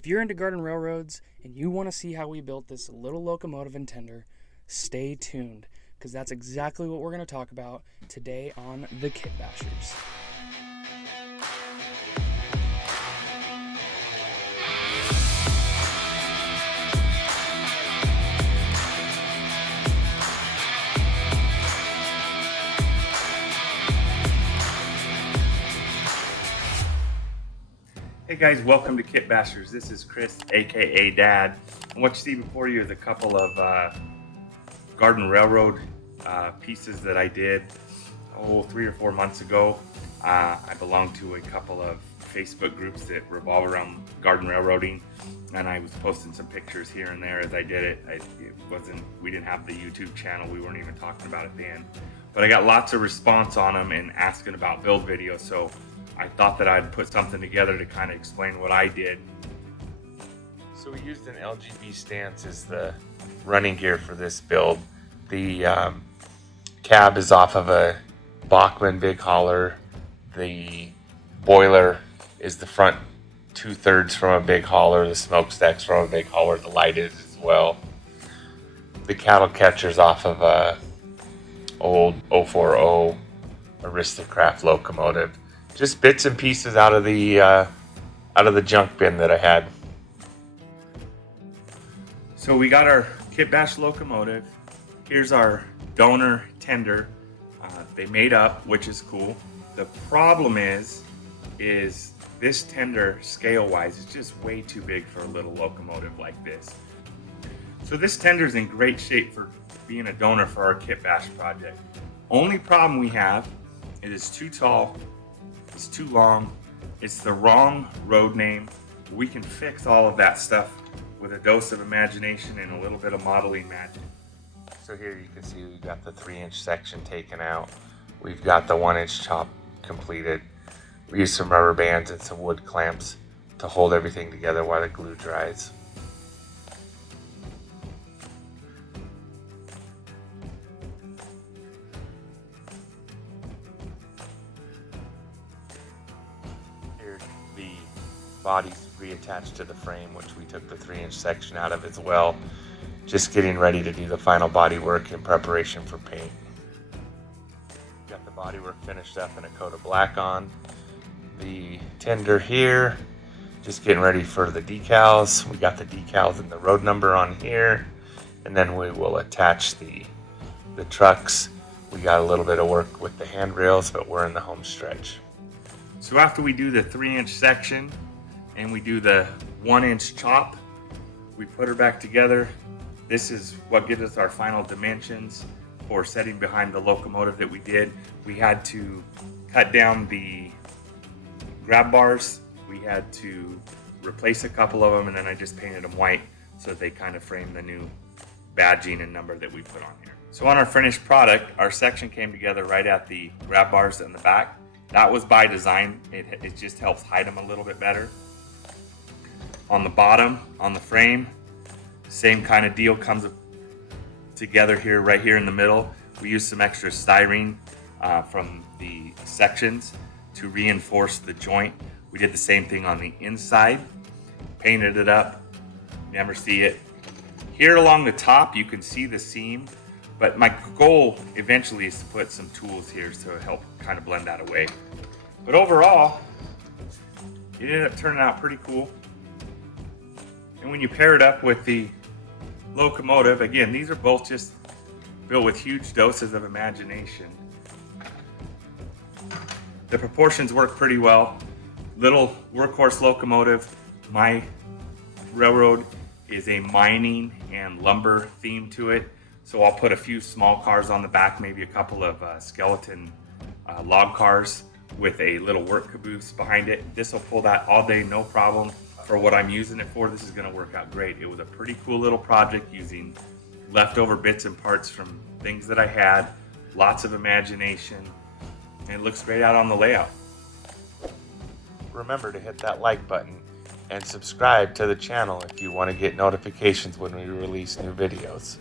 If you're into garden railroads and you want to see how we built this little locomotive and tender, stay tuned, because that's exactly what we're going to talk about today on the Kit Bashers. Hey guys, welcome to Kit Bashers. This is Chris, aka Dad. And what you see before you is a couple of garden railroad pieces that I did 3 or 4 months ago. I belong to a couple of Facebook groups that revolve around garden railroading, and I was posting some pictures here and there as I did it. We didn't have the YouTube channel, we weren't even talking about it then, but I got lots of response on them and asking about build videos, so I thought that I'd put something together to kind of explain what I did. So we used an LGB stance as the running gear for this build. The cab is off of a Bachmann big hauler. The boiler is the front 2/3 from a big hauler. The smokestack's from a big hauler. The light is as well. The cattle catcher's off of a old 040 Aristocrat locomotive. Just bits and pieces out of the junk bin that I had. So we got our Kit Bash locomotive. Here's our donor tender. They made up, which is cool. The problem is this tender, scale-wise, is just way too big for a little locomotive like this. So this tender is in great shape for being a donor for our Kit Bash project. Only problem we have, it is too tall. It's too long, it's the wrong road name. We can fix all of that stuff with a dose of imagination and a little bit of modeling magic. So here you can see we've got the 3-inch section taken out. We've got the 1-inch chop completed. We used some rubber bands and some wood clamps to hold everything together while the glue dries. Body's reattached to the frame, which we took the 3-inch section out of as well. Just getting ready to do the final body work in preparation for paint. Got the body work finished up and a coat of black on. The tender here, just getting ready for the decals. We got the decals and the road number on here, and then we will attach the trucks. We got a little bit of work with the handrails, but we're in the home stretch. So after we do the 3-inch section and we do the 1-inch chop, we put her back together. This is what gives us our final dimensions for setting behind the locomotive that we did. We had to cut down the grab bars. We had to replace a couple of them, and then I just painted them white so that they kind of frame the new badging and number that we put on here. So on our finished product, our section came together right at the grab bars in the back. That was by design. It just helps hide them a little bit better. On the bottom, on the frame, same kind of deal comes together here, right here in the middle. We used some extra styrene from the sections to reinforce the joint. We did the same thing on the inside, painted it up, never see it. Here along the top, you can see the seam, but my goal eventually is to put some tools here to help kind of blend that away. But overall, it ended up turning out pretty cool. And when you pair it up with the locomotive, again, these are both just built with huge doses of imagination. The proportions work pretty well. Little workhorse locomotive. My railroad is a mining and lumber theme to it. So I'll put a few small cars on the back, maybe a couple of skeleton log cars with a little work caboose behind it. This will pull that all day, no problem. For what I'm using it for, this is gonna work out great. It was a pretty cool little project using leftover bits and parts from things that I had, lots of imagination, and it looks great out on the layout. Remember to hit that like button and subscribe to the channel if you want to get notifications when we release new videos.